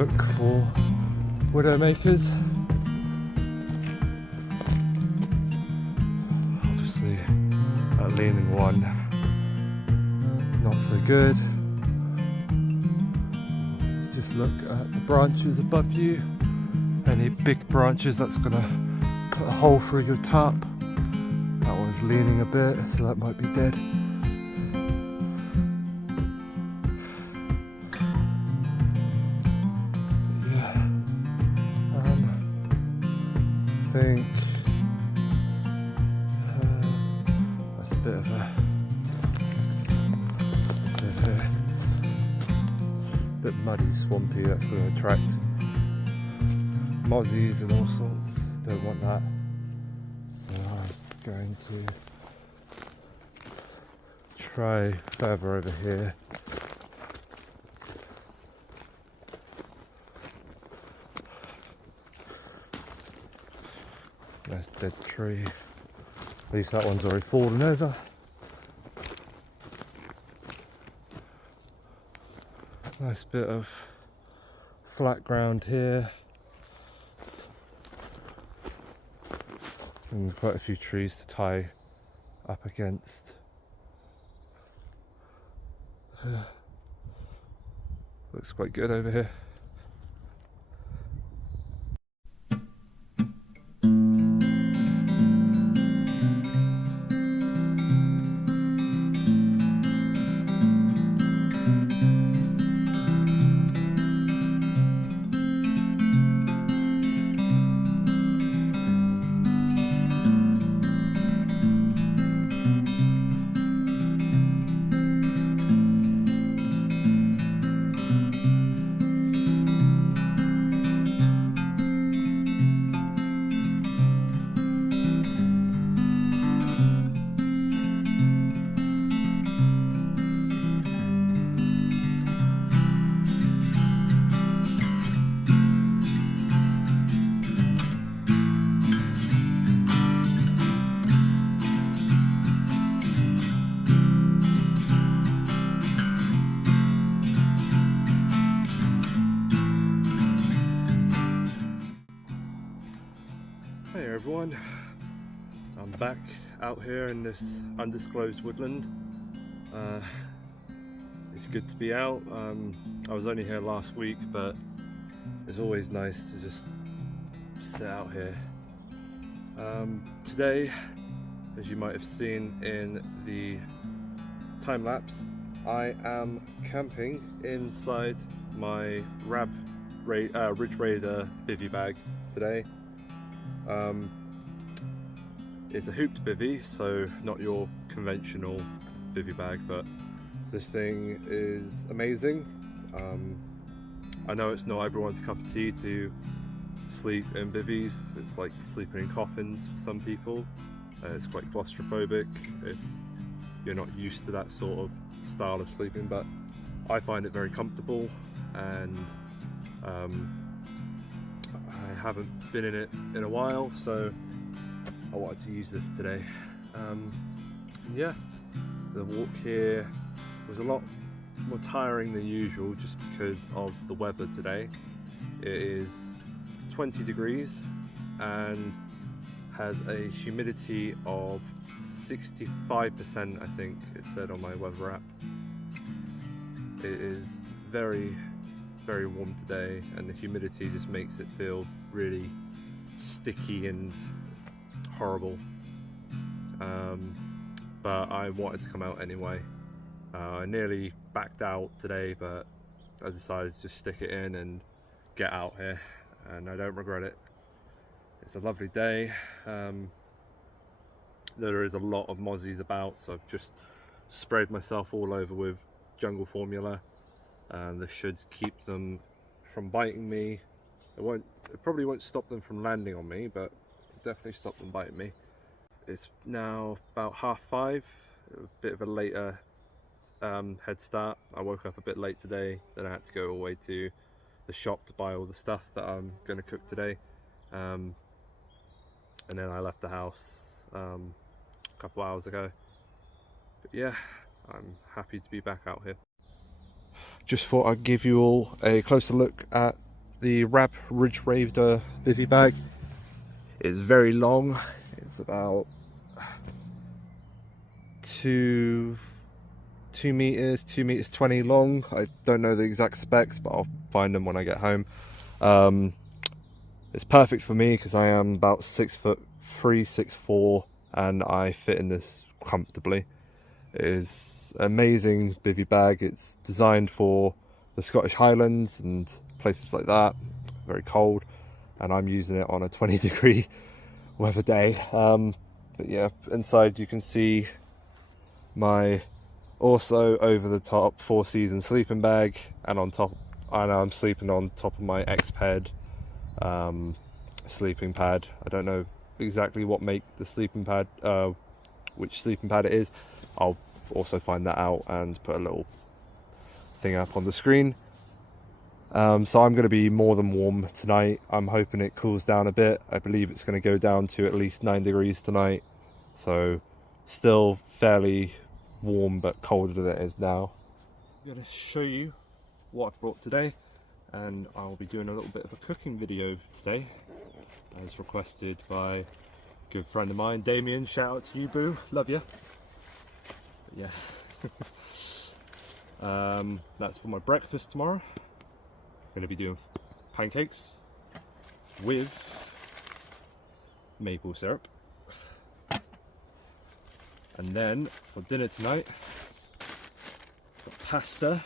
Norfolk for widow makers. Obviously, that leaning one, not so good. Let's just look at the branches above you. Any big branches, that's gonna put a hole through your top. That one's leaning a bit, so that might be dead. I think that's a bit of a, what's this over here? A bit muddy, swampy, that's going to attract mozzies and all sorts. Don't want that. So I'm going to try further over here. Nice dead tree. At least that one's already fallen over. Nice bit of flat ground here. And quite a few trees to tie up against. Looks quite good over here. Hey everyone, I'm back out here in this undisclosed woodland. It's good to be out. I was only here last week, but it's always nice to just sit out here. Today, as you might have seen in the time lapse, I am camping inside my Ridge Raider bivvy bag today. It's a hooped bivvy, so not your conventional bivvy bag, but this thing is amazing. I know it's not everyone's cup of tea to sleep in bivvies. It's like sleeping in coffins for some people. It's quite claustrophobic if you're not used to that sort of style of sleeping, but I find it very comfortable, and I haven't been in it in a while, so I wanted to use this today. Yeah, the walk here was a lot more tiring than usual just because of the weather today. It is 20 degrees and has a humidity of 65%, I think it said on my weather app. It is very, very warm today, and the humidity just makes it feel really sticky and horrible. But I wanted to come out anyway. I nearly backed out today, but I decided to just stick it in and get out here, and I don't regret it. It's a lovely day. There is a lot of mozzies about, so I've just sprayed myself all over with jungle formula, and this should keep them from biting me. It probably won't stop them from landing on me, but it'll definitely stop them biting me. It's now about 5:30, a bit of a later head start. I woke up a bit late today, then I had to go all the way to the shop to buy all the stuff that I'm going to cook today. And then I left the house a couple hours ago. But yeah, I'm happy to be back out here. Just thought I'd give you all a closer look at the Rab Ridge Raider Bivvy bag. It's very long. It's about 2 meters, 2 meters 20 long. I don't know the exact specs, but I'll find them when I get home. It's perfect for me because I am about 6'3", 6'4", and I fit in this comfortably. It is an amazing bivvy bag. It's designed for the Scottish Highlands and places like that, very cold, and I'm using it on a 20-degree weather day. But yeah, inside you can see my also over the top 4-season sleeping bag, and on top, I know I'm sleeping on top of my X-Ped sleeping pad. I don't know exactly what make the sleeping pad, which sleeping pad it is. I'll also find that out and put a little thing up on the screen. So I'm going to be more than warm tonight. I'm hoping it cools down a bit. I believe it's going to go down to at least 9 degrees tonight, so still fairly warm but colder than it is now. I'm going to show you what I've brought today, and I'll be doing a little bit of a cooking video today as requested by a good friend of mine, Damien. Shout out to you, boo, love you. But yeah, that's for my breakfast tomorrow. I'm going to be doing pancakes with maple syrup. And then for dinner tonight, got pasta,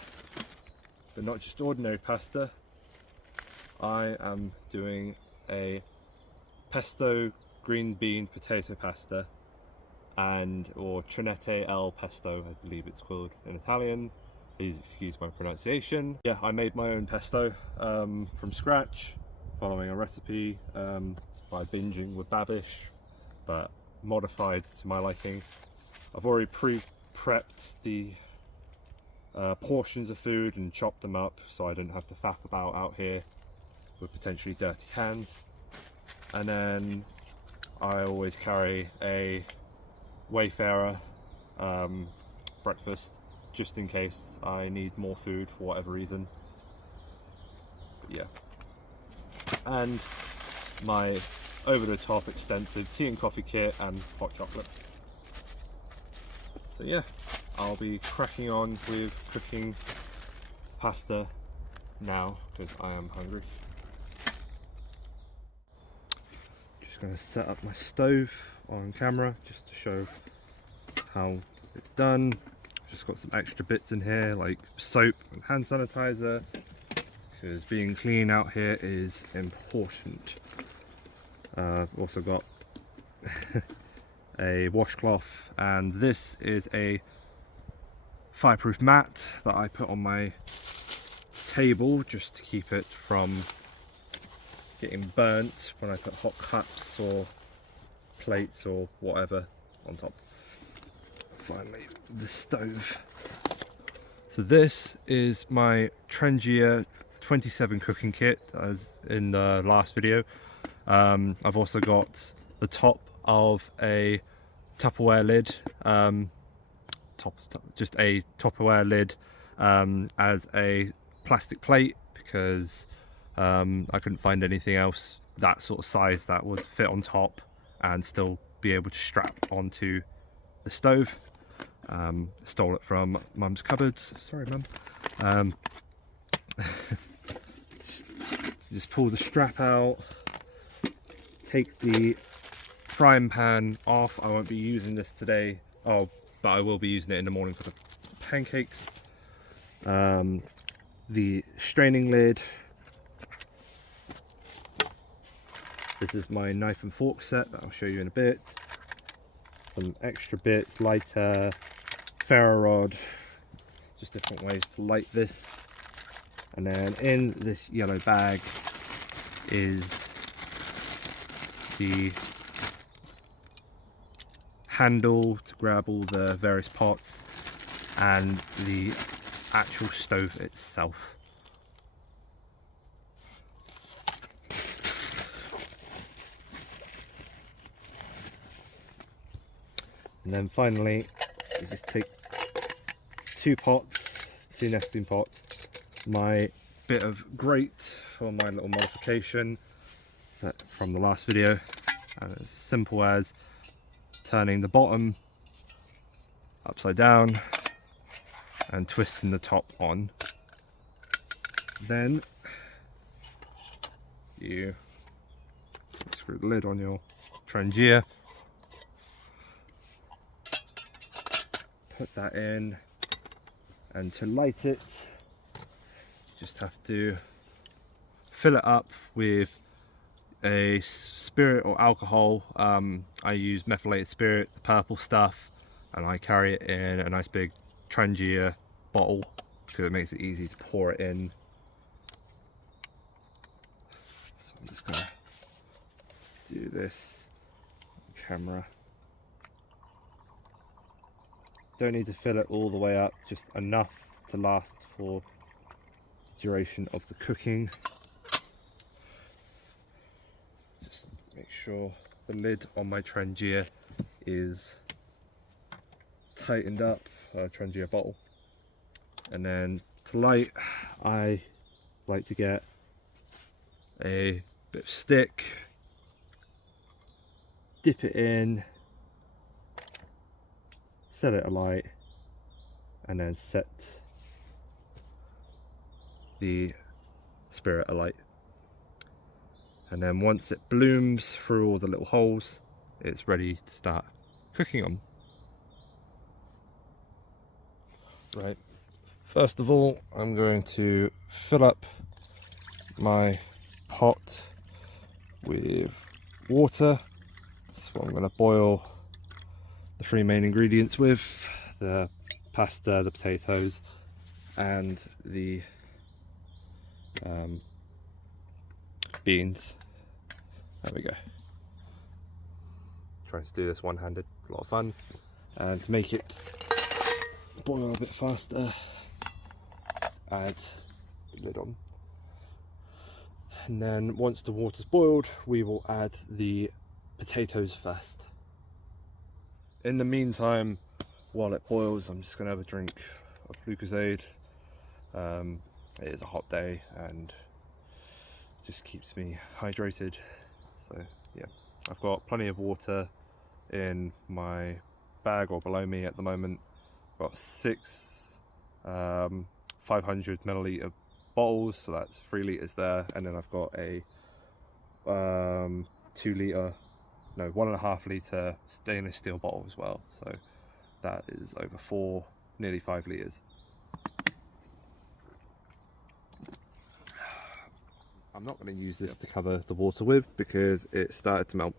but not just ordinary pasta. I am doing a pesto green bean potato pasta, or trinette al pesto, I believe it's called in Italian. Please excuse my pronunciation. Yeah, I made my own pesto from scratch, following a recipe by binging with Babish, but modified to my liking. I've already pre-prepped the portions of food and chopped them up so I didn't have to faff about out here with potentially dirty hands. And then I always carry a Wayfarer breakfast, just in case I need more food for whatever reason. But yeah, and my over-the-top extensive tea and coffee kit and hot chocolate. So yeah, I'll be cracking on with cooking pasta now because I am hungry. Just going to set up my stove on camera just to show how it's done. Just got some extra bits in here like soap and hand sanitizer, because being clean out here is important. Also got a washcloth, and this is a fireproof mat that I put on my table just to keep it from getting burnt when I put hot cups or plates or whatever on top. Finally, the stove. So this is my Trengia 27 cooking kit, as in the last video. I've also got the top of a Tupperware lid, just a Tupperware lid as a plastic plate, because I couldn't find anything else that sort of size that would fit on top and still be able to strap onto the stove. Stole it from Mum's cupboards. Sorry, Mum. Just pull the strap out, take the frying pan off. I won't be using this today, but I will be using it in the morning for the pancakes. The straining lid. This is my knife and fork set that I'll show you in a bit. Some extra bits, lighter, ferro rod, just different ways to light this. And then in this yellow bag is the handle to grab all the various pots and the actual stove itself. And then finally, you just take two nesting pots, my bit of grate for my little modification from the last video, and it's as simple as turning the bottom upside down and twisting the top on. Then you screw the lid on your Trangia, put that in, and to light it you just have to fill it up with a spirit or alcohol. I use methylated spirit, the purple stuff, and I carry it in a nice big Trangia bottle because it makes it easy to pour it in. So I'm just gonna do this on camera. Don't need to fill it all the way up, just enough to last for the duration of the cooking. Just make sure the lid on my Trangia is tightened up, Trangia bottle. And then to light, I like to get a bit of stick, dip it in, set it alight, and then set the spirit alight. And then once it blooms through all the little holes, it's ready to start cooking on. Right, first of all, I'm going to fill up my pot with water. That's what I'm going to boil the three main ingredients with: the pasta, the potatoes, and the beans. There we go. Trying to do this one-handed, a lot of fun. And to make it boil a bit faster, add the lid on. And then once the water's boiled, we will add the potatoes first. In the meantime, while it boils, I'm just going to have a drink of Lucozade. It is a hot day and just keeps me hydrated. So yeah, I've got plenty of water in my bag or below me at the moment. I've got 6 500 milliliter bottles, so that's 3 liters there, and then I've got a 1.5 liter stainless steel bottle as well, so that is over 4, nearly 5 liters. I'm not going to use this to cover the water with because it started to melt.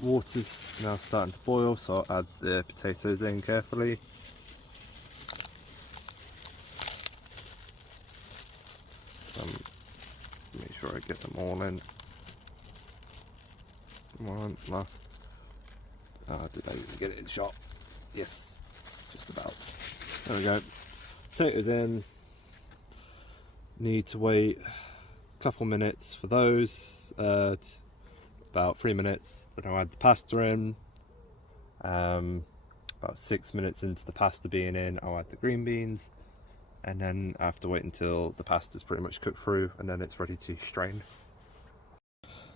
Water's now starting to boil, so I'll add the potatoes in carefully. Make sure I get them all in. Come on, last. Did I even get it in shot? Yes, just about. There we go. Potatoes in. Need to wait a couple minutes for those. About 3 minutes. Then I'll add the pasta in. About 6 minutes into the pasta being in, I'll add the green beans. And then I have to wait until the pasta's pretty much cooked through, and then it's ready to strain.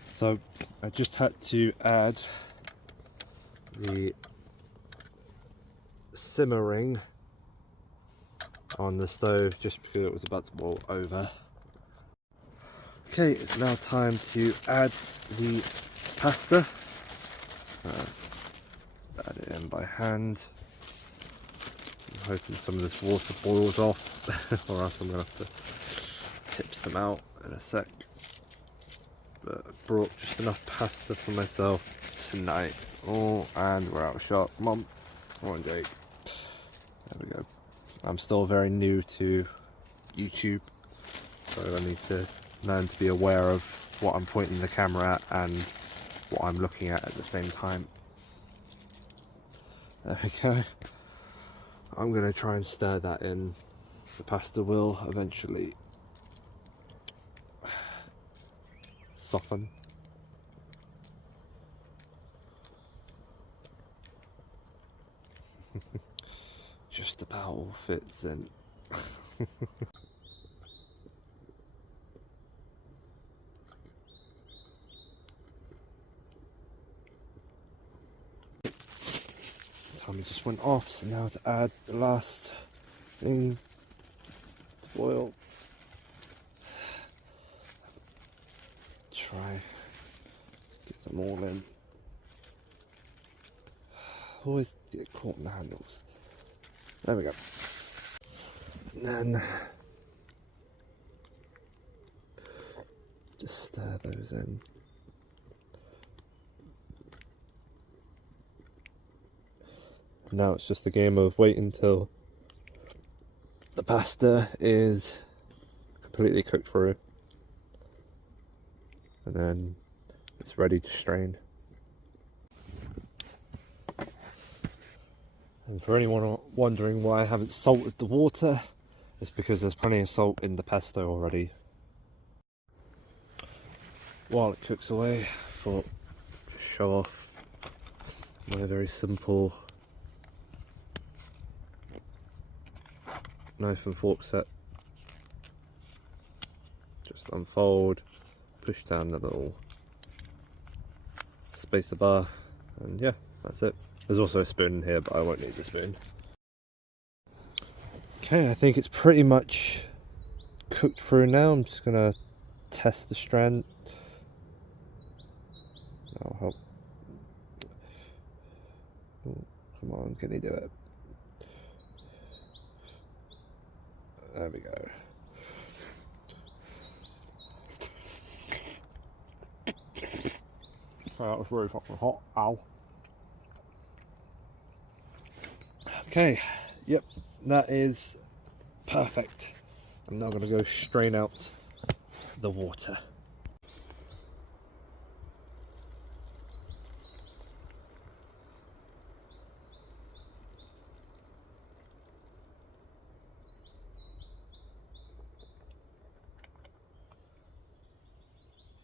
So I just had to add the simmering on the stove just because it was about to boil over. Okay, it's now time to add the pasta. Add it in by hand. I'm hoping some of this water boils off, or else I'm going to have to tip some out in a sec. But I brought just enough pasta for myself tonight. Oh, and we're out of shot. Come on. Come on, Jake. There we go. I'm still very new to YouTube, so I need to learn to be aware of what I'm pointing the camera at and what I'm looking at the same time. There we go. I'm going to try and stir that in. The pasta will eventually soften. Just about all fits in. timer just went off, so now to add the last thing to boil. Try get them all in. Always get caught in the handles. There we go. And then just stir those in. Now it's just a game of waiting until the pasta is completely cooked through, and then it's ready to strain. And for anyone wondering why I haven't salted the water, it's because there's plenty of salt in the pesto already. While it cooks away, I thought just show off my very simple knife and fork set. Just unfold, push down the little spacer bar, and yeah, that's it. There's also a spoon in here, but I won't need the spoon. Okay, I think it's pretty much cooked through now. I'm just gonna test the strand. That'll help. Oh, come on, can he do it? There we go. That was really fucking hot. Ow. Okay, yep, that is perfect. I'm now going to go strain out the water.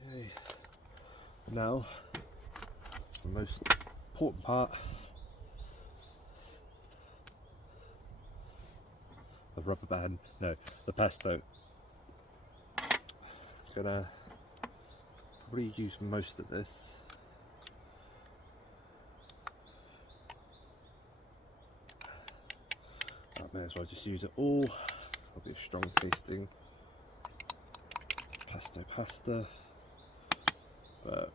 Okay, now the most important part. The rubber band, no, the pesto. I'm gonna probably use most of this. I may as well just use it all. Probably a strong tasting pasta, but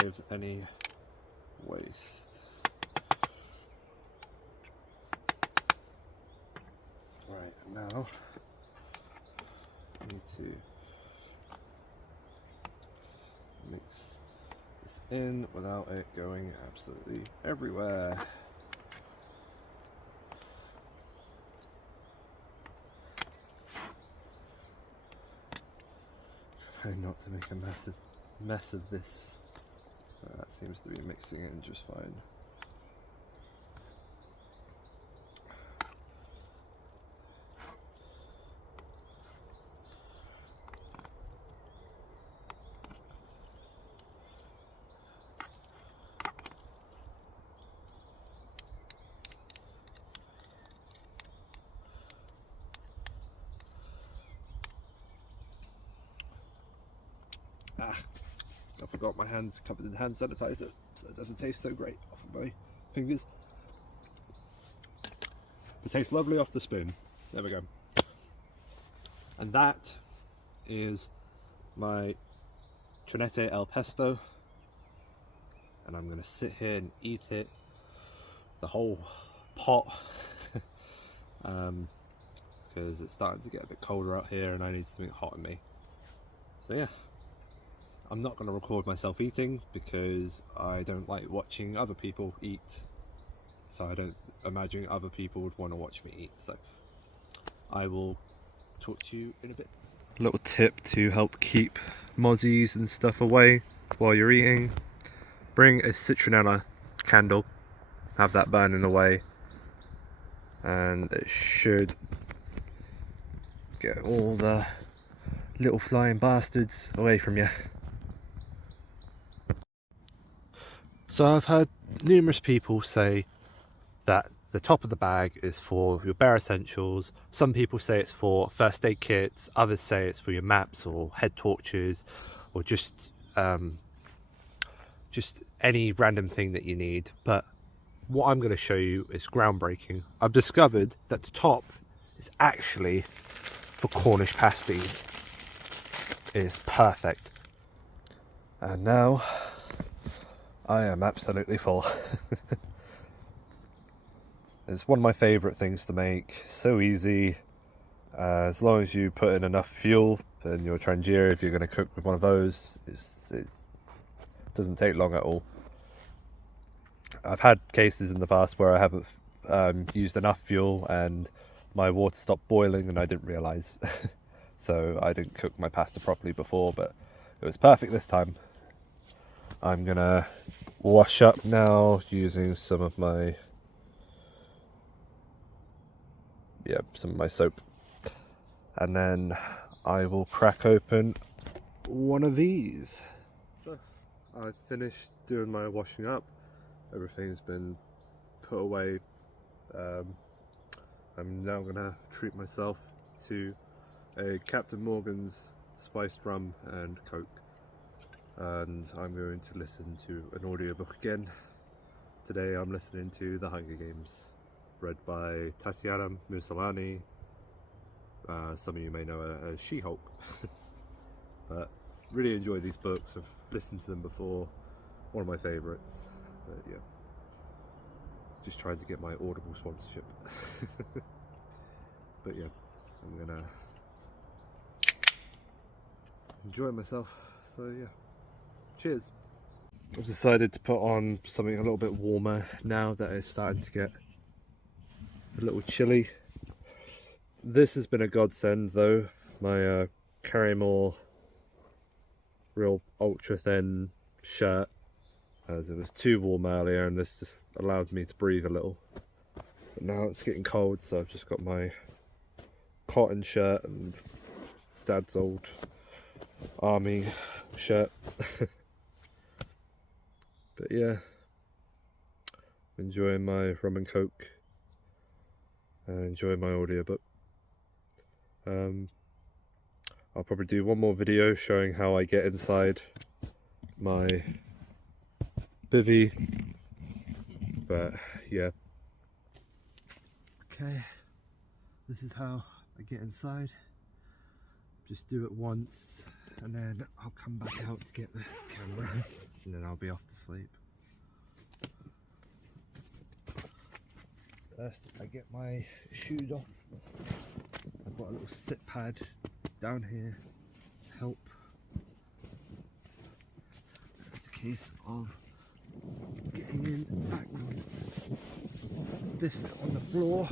saves any waste. Right, now I need to mix this in without it going absolutely everywhere. Try not to make a massive mess of this. That seems to be mixing in just fine. I forgot my hands covered in hand sanitizer, so it doesn't taste so great off of my fingers. It tastes lovely off the spoon. There we go. And that is my trinete al pesto. And I'm going to sit here and eat it, the whole pot, because it's starting to get a bit colder out here and I need something hot in me. So yeah. I'm not going to record myself eating because I don't like watching other people eat, so I don't imagine other people would want to watch me eat, so I will talk to you in a bit. Little tip to help keep mozzies and stuff away while you're eating: bring a citronella candle, have that burning away, and it should get all the little flying bastards away from you. So I've heard numerous people say that the top of the bag is for your bare essentials. Some people say it's for first aid kits, others say it's for your maps or head torches, or just any random thing that you need. But what I'm going to show you is groundbreaking. I've discovered that the top is actually for Cornish pasties. It is perfect. And now I am absolutely full. It's one of my favourite things to make. So easy. As long as you put in enough fuel in your trangier, if you're going to cook with one of those, it doesn't take long at all. I've had cases in the past where I haven't used enough fuel and my water stopped boiling and I didn't realise. So I didn't cook my pasta properly before, but it was perfect this time. I'm gonna wash up now using some of my soap, and then I will crack open one of these. So I finished doing my washing up. Everything's been put away. I'm now gonna treat myself to a Captain Morgan's spiced rum and Coke, and I'm going to listen to an audiobook again. Today I'm listening to The Hunger Games, read by Tatiana Maslany. Some of you may know her as She-Hulk. But really enjoy these books. I've listened to them before. One of my favourites. But yeah, just trying to get my Audible sponsorship. But yeah, I'm gonna enjoy myself. So yeah, cheers. I've decided to put on something a little bit warmer now that it's starting to get a little chilly. This has been a godsend though. My Carrymore real ultra thin shirt, as it was too warm earlier, and this just allowed me to breathe a little. But now it's getting cold, so I've just got my cotton shirt and Dad's old army shirt. But yeah, enjoying my rum and Coke and enjoying my audiobook. I'll probably do one more video showing how I get inside my Bivvy, but yeah. Okay, this is how I get inside. Just do it once and then I'll come back out to get the camera and then I'll be off to sleep. First I get my shoes off. I've got a little sit pad down here to help. It's a case of getting in backwards. This on the floor.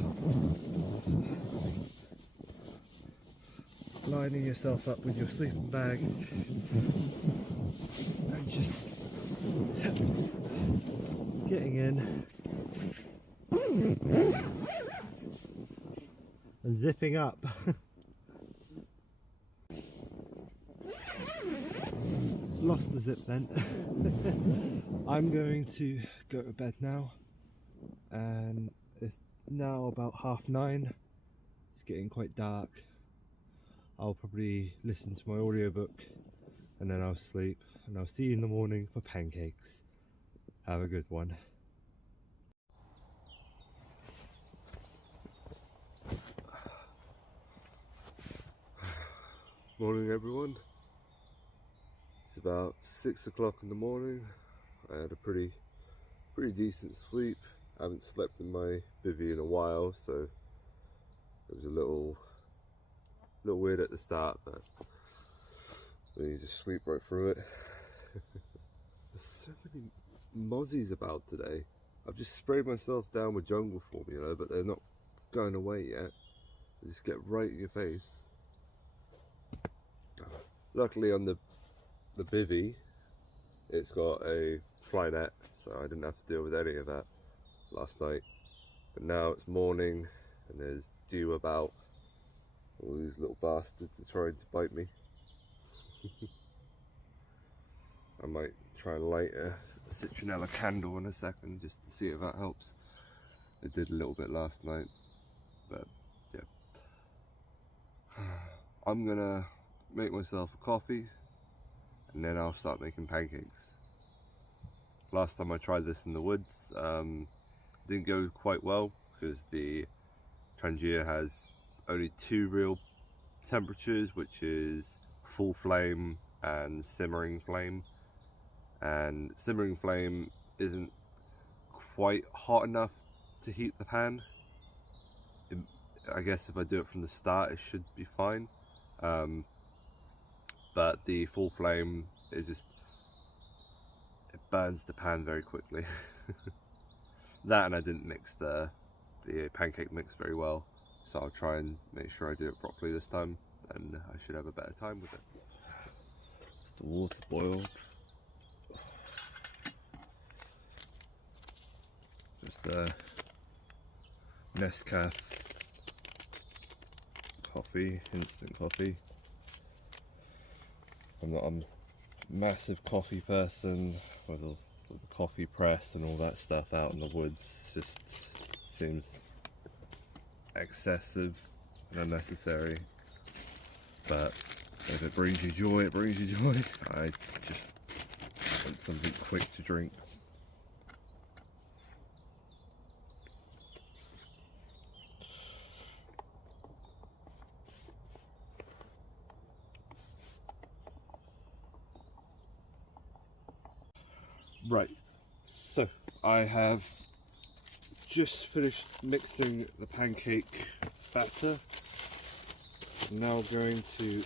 Lining yourself up with your sleeping bag and just getting in and zipping up. Lost the zip then. I'm going to go to bed now, and it's now about 9:30. It's getting quite dark. I'll probably listen to my audiobook and then I'll sleep, and I'll see you in the morning for pancakes. Have a good one. Morning everyone. It's about 6 o'clock in the morning. I had a pretty decent sleep. I haven't slept in my bivvy in a while, so it was a little weird at the start, but you just sleep right through it. There's so many mozzies about today. I've just sprayed myself down with jungle form, you know, but they're not going away yet. They just get right in your face. Luckily on the bivvy, it's got a fly net, so I didn't have to deal with any of that last night. But now it's morning and there's dew about. All these little bastards are trying to bite me. I might try and light a citronella candle in a second just to see if that helps. It did a little bit last night, but yeah. I'm gonna make myself a coffee and then I'll start making pancakes. Last time I tried this in the woods, didn't go quite well because the Trangia has only two real temperatures, which is full flame and simmering flame, and simmering flame isn't quite hot enough to heat the pan. I guess if I do it from the start it should be fine, but the full flame, it burns the pan very quickly. That, and I didn't mix the pancake mix very well, so I'll try and make sure I do it properly this time, and I should have a better time with it. It's the water boiled. Just a Nescafe coffee, instant coffee. I'm not a massive coffee person with the coffee press and all that stuff out in the woods. Just seems excessive and unnecessary, but if it brings you joy, it brings you joy. I just want something quick to drink. Right, so I have just finished mixing the pancake batter. I'm now going to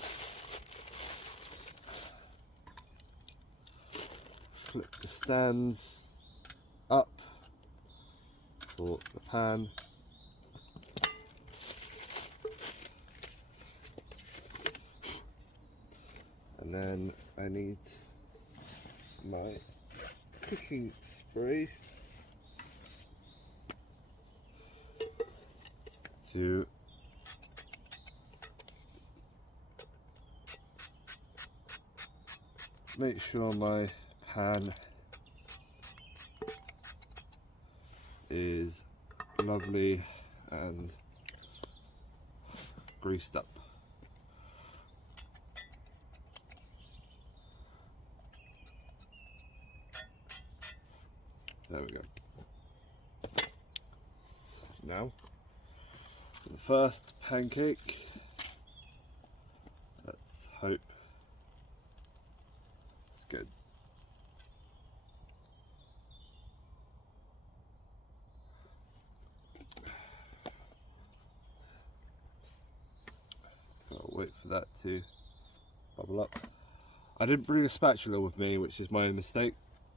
flip the stands up for the pan. And then I need my cooking spray to make sure my pan is lovely and greased up. There we go. Now, for the first pancake, let's hope it's good. I'll wait for that to bubble up. I didn't bring a spatula with me, which is my own mistake.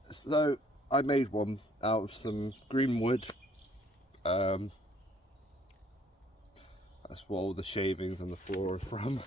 So I made one out of some green wood. That's what all the shavings on the floor are from.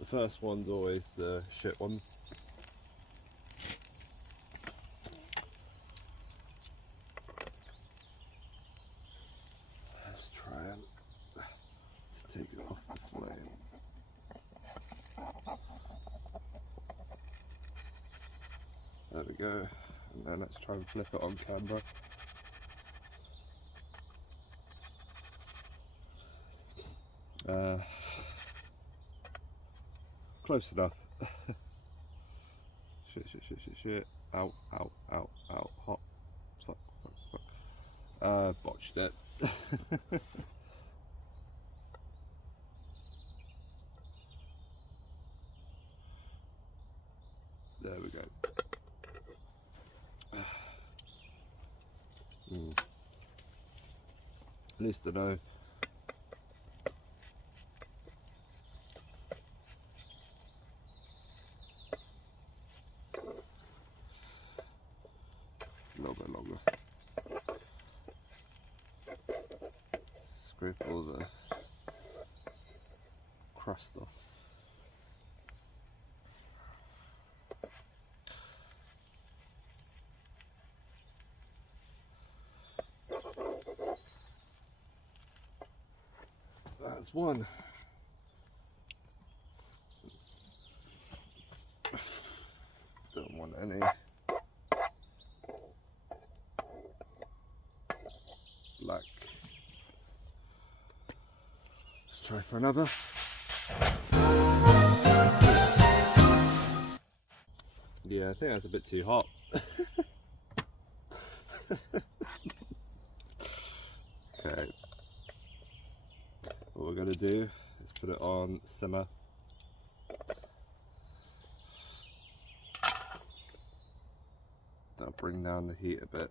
The first one's always the shit one. Let's try and just take it off the flame. There we go. And then let's try and flip it on camera. Close enough. Shit. Ow. Hot. Fuck. Botched it. There we go. At least I know. A little bit longer. Scrape all the crust off. That's one. Don't want any. Black. Let's try for another. Yeah, I think that's a bit too hot. Okay. What we're going to do is put it on simmer. That'll bring down the heat a bit.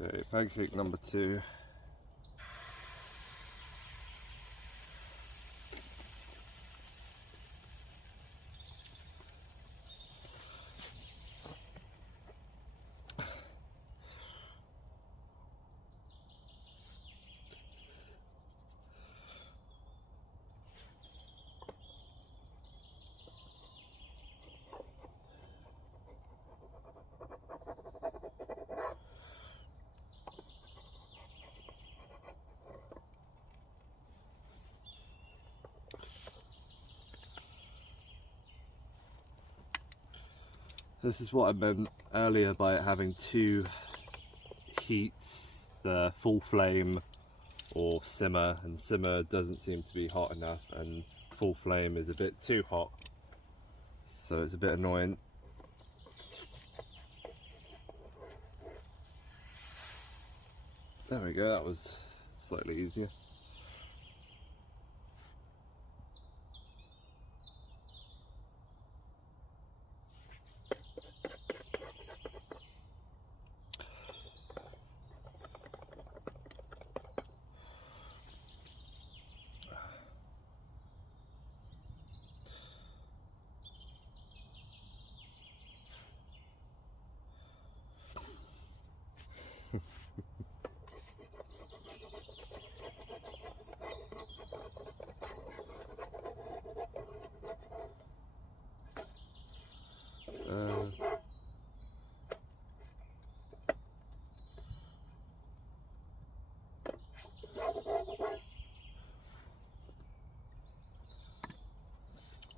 Okay, pancake number 2. This is what I meant earlier by it having 2 heats, the full flame or simmer, and simmer doesn't seem to be hot enough and full flame is a bit too hot, so it's a bit annoying. There we go, that was slightly easier.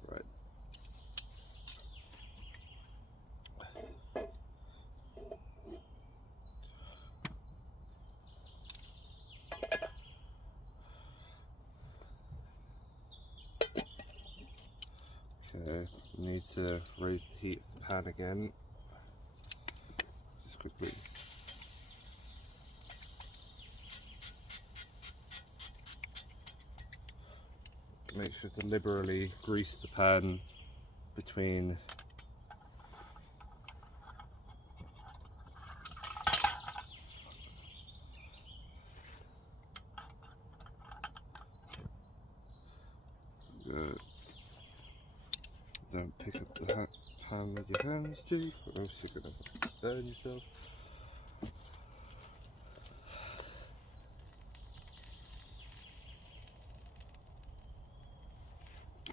Right. Okay, need to raise the heat of the pan again. Just quickly. Make sure to liberally grease the pan between don't pick up the pan with your hands, Jake, or else you're going to burn yourself.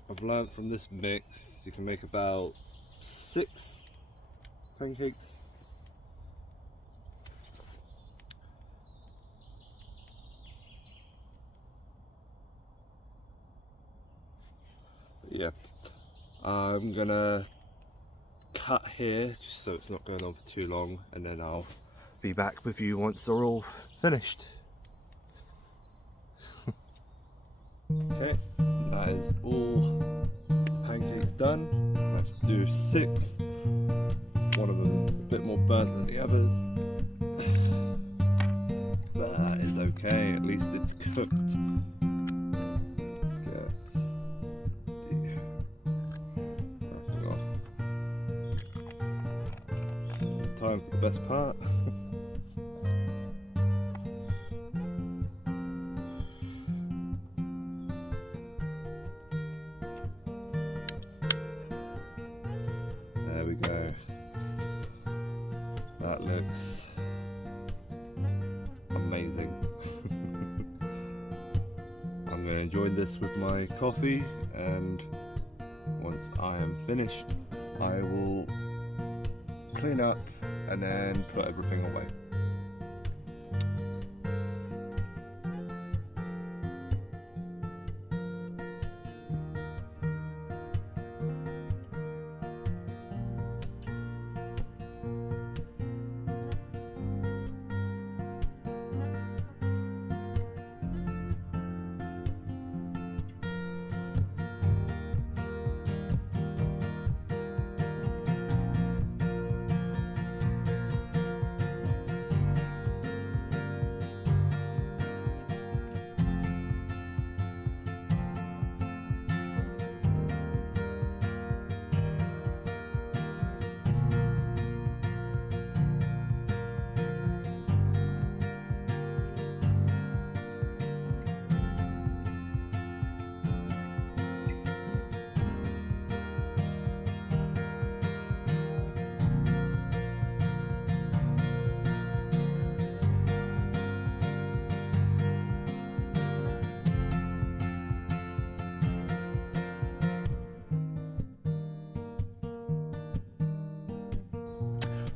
I've learned from this mix you can make about 6 pancakes. But yeah, I'm gonna cut here just so it's not going on for too long, and then I'll be back with you once they're all finished. Okay, that is all pancakes done. I have to do 6. One of them is a bit more burnt than the others, but that is okay, at least it's cooked. Let's get the wrapping off. Time for the best part. There we go. That looks amazing. I'm going to enjoy this with my coffee, and once I am finished, I will clean up and then put everything away.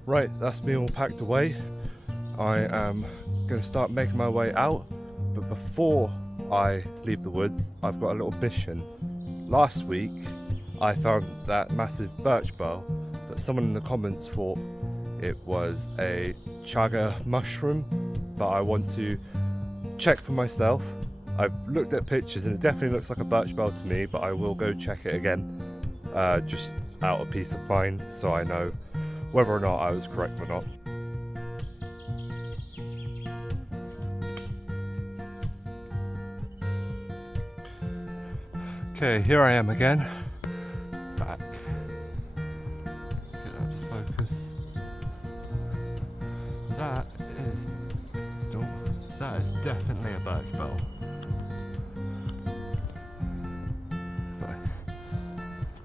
Right, that's me all packed away. I am going to start making my way out, but before I leave the woods, I've got a little mission. Last week, I found that massive birch bough, but someone in the comments thought it was a chaga mushroom, but I want to check for myself. I've looked at pictures and it definitely looks like a birch bough to me, but I will go check it again, just out of peace of mind, so I know whether or not I was correct or not. Okay, here I am again, back. Get that to focus. That is definitely a birch bough.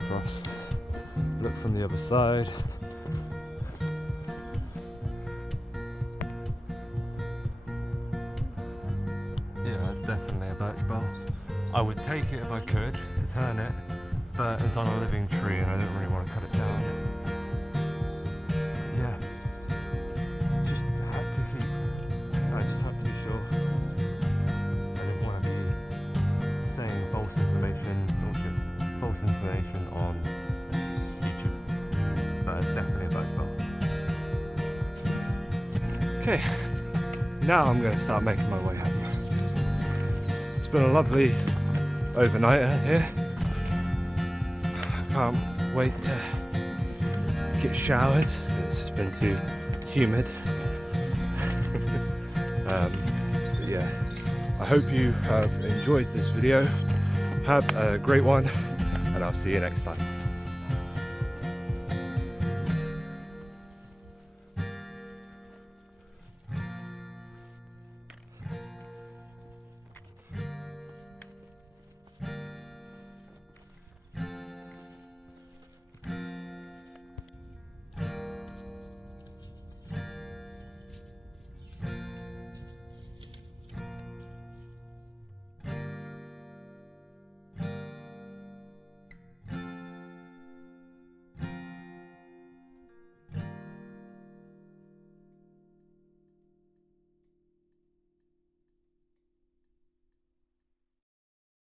Across, look from the other side. Yeah, that's definitely a birch bough. I would take it if I could to turn it, but it's on a living tree and I don't really want to cut it down. Yeah, just had to be sure. I didn't want to be saying false information on YouTube, but it's definitely a birch bough. Okay, now I'm going to start making my way home. It's been a lovely overnighter here. I can't wait to get showered. It's just been too humid. But yeah, I hope you have enjoyed this video. Have a great one, and I'll see you next time.